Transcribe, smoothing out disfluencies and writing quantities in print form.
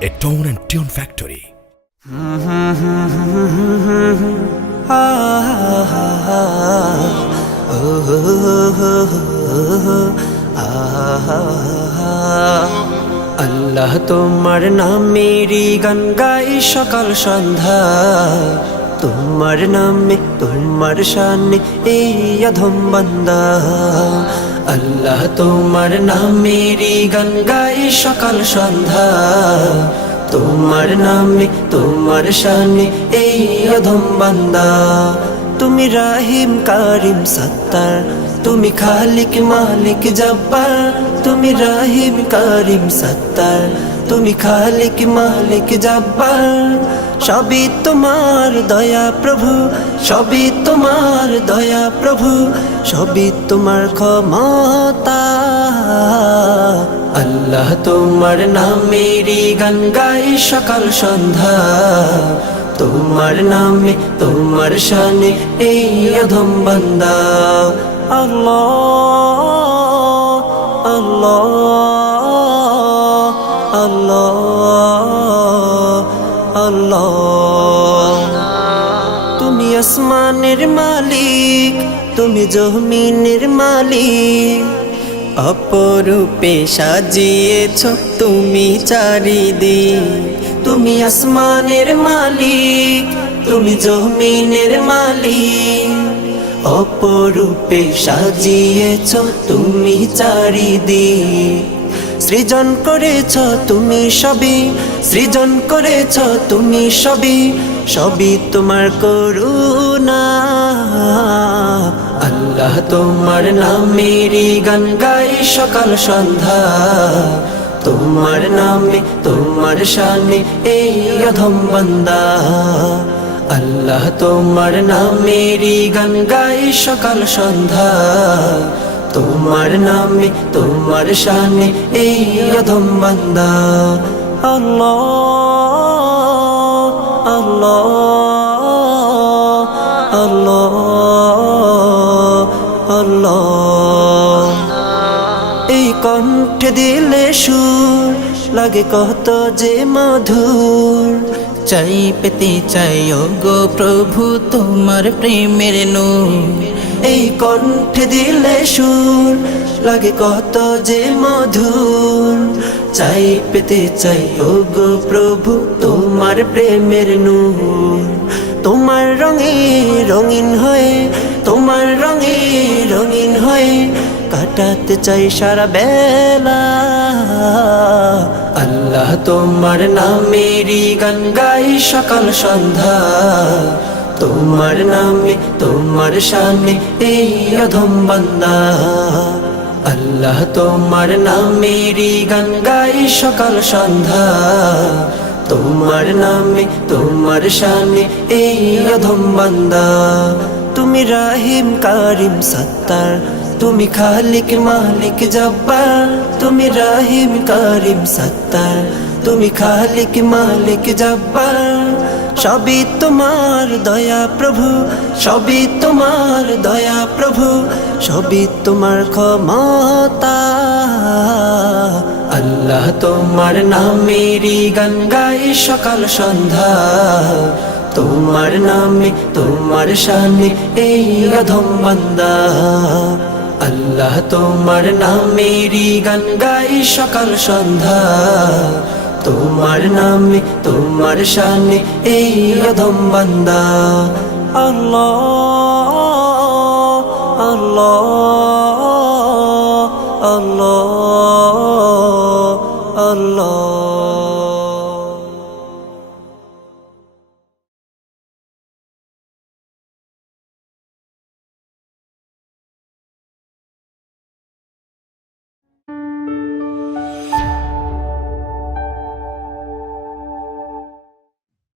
a tone and tune factory. আল্লাহ তোমার নামেরই গান গাই সকাল সন্ধ্যা, তোমার নামে তোমার শানে এই অধম বান্দা। আল্লাহ তোমার নামেরই গান গাই সকাল সন্ধ্যা, তোমার নামে তোমার শানে এই অধম বান্দা। তুমি রাহিম কারিম সত্তার, তুমি খালিক মালিক জব্বার। তুমি রাহিম কারিম সত্তার, তুমি খালিক মালিক জব্বার। সবই তোমার দয়া প্রভু, সবই তোমার দয়া প্রভু, সবই তোমার ক্ষমতা। আল্লাহ তোমার নামেরই গান গাই সকাল সন্ধ্যা, তোমার নামে তোমার শানে এই অধম বান্দা। আল্লাহ আল্লাহ আল্লাহ আল্লাহ। তুমি আসমানের মালিক, তুমি জমিনের মালিক, অপরূপে সাজিয়েছ তুমি চারিদিক। তুমি আসমানের মালিক, তুমি জমিনের মালিক, অপরূপে সাজিয়েছ তুমি চারিদিক। সৃজন করেছ তুমি সবই, সৃজন করেছ তুমি সবই, সবই তোমার করুণা। আল্লাহ তোমার নামেরই গান গাই সকাল সন্ধ্যা, তোমার নামে তোমার শানে এই অধম বান্দা। আল্লাহ তোমার নামেরই গান গাই সকাল সন্ধ্যা, তোমার নামে তোমার শানে এই অধম বান্দা। আল্লাহ আল্লাহ আল্লাহ আল্লাহ। এই কণ্ঠে দিলে সুর লাগে কত যে মধুর, চাই পেতে চাই ওগো প্রভু তোমার প্রেমের নূর। এই কণ্ঠে দিলে সুর লাগে কত যে মধুর, চাই পেতে চাই ওগো প্রভু তোমার প্রেমের নূর। তোমার রঙে রঙিন হয়ে, তোমার রঙে রঙিন হয়ে কাটাতে চাই সারা বেলা। আল্লাহ তোমার নামেরই গান গাই সকাল সন্ধ্যা, তোমার নামে তোমার শানে এই অধম বান্দা। আল্লাহ তোমার নামেরই গান গাই সকাল সন্ধ্যা, তোমার নামে তোমার শানে এই অধম বান্দা। তুমি রাহিম কারিম সত্তার, তুমি খালিক মালিক জব্বার। তুমি রাহিম কারিম সত্তার, তুমি খালিক মালিক জব্বার। সবই তোমার দয়া প্রভু, সবই তোমার দয়া প্রভু, সবই তোমার ক্ষমতা। আল্লাহ তোমার নামেরই গান গাই সকাল সন্ধ্যা, তোমার নামে তোমার শানে এই অধম বান্দা। আল্লাহ তোমার নামেরই গান গাই সকাল সন্ধ্যা, তোমার নামে তোমার শানে এই অধম বান্দা। আল্লাহ আল্লাহ আল্লাহ আল্লাহ।